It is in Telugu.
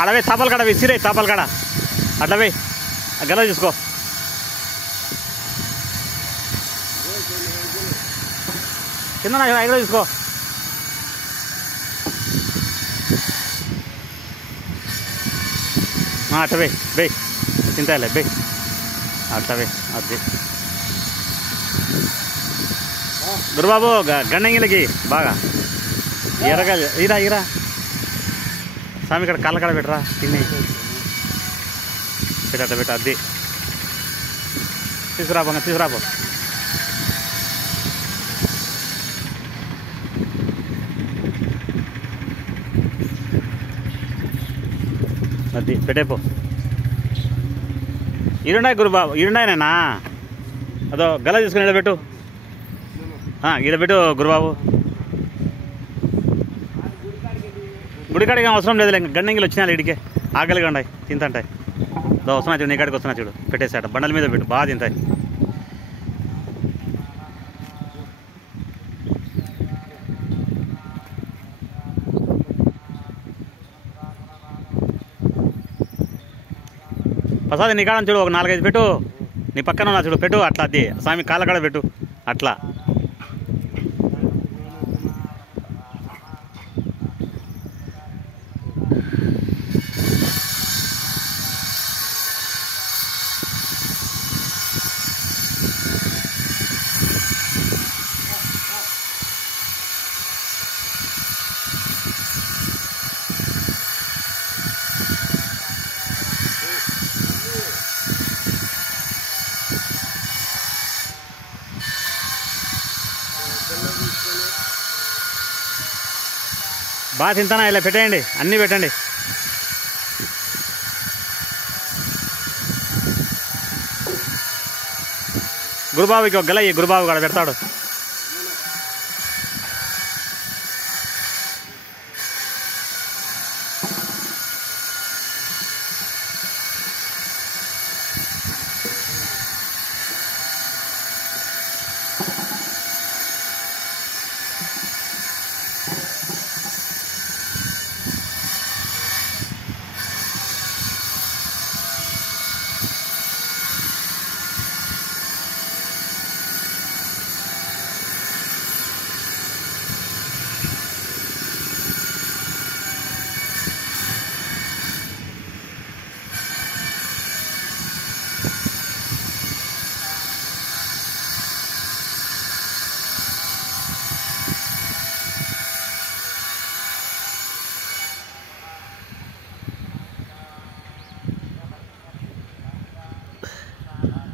అడవే తాపాల కాడ విసిరే తాపాల కాడ అట్లవే గల చూసుకో కింద ఇక్కడ చూసుకో అట్లవే బే తింటాలే బే అట్లవే అది గురుబాబు గండంగిలకి బాగా ఎర్రగా ఇరా ఇరా స్వామి ఇక్కడ కళ్ళ కాడ పెట్టరా తిని పెట్టట పెట్ట అది తీసుకురాబో తీసుకురాబో అది పెట్టేపో ఈడున్నాయి గురుబాబు ఈడున్నాయనేనా అదో గల తీసుకుని ఈడ పెట్టు ఈడ పెట్టు గురుబాబు గుడికాడికి అవసరం లేదు గండంగిలు వచ్చినా ఇడికే ఆకలిగా ఉన్నాయి తింటాయి దో వస్తున్నా చూడు నీ కాడికి వస్తున్నా చూడు పెట్టేసాట బండల మీద పెట్టు బాగా తింటాయి ప్రసాద్ నీ కాడ చూడు ఒక 4-5 పెట్టు నీ పక్కన ఉన్నా చూడు పెట్టు అట్లా అది స్వామి కాళ్ళ కాడ పెట్టు అట్లా బాగా తింటానా ఇలా పెట్టేయండి అన్నీ పెట్టండి గురుబాబుకి ఒక గల గురుబాబు కాడ పెడతాడు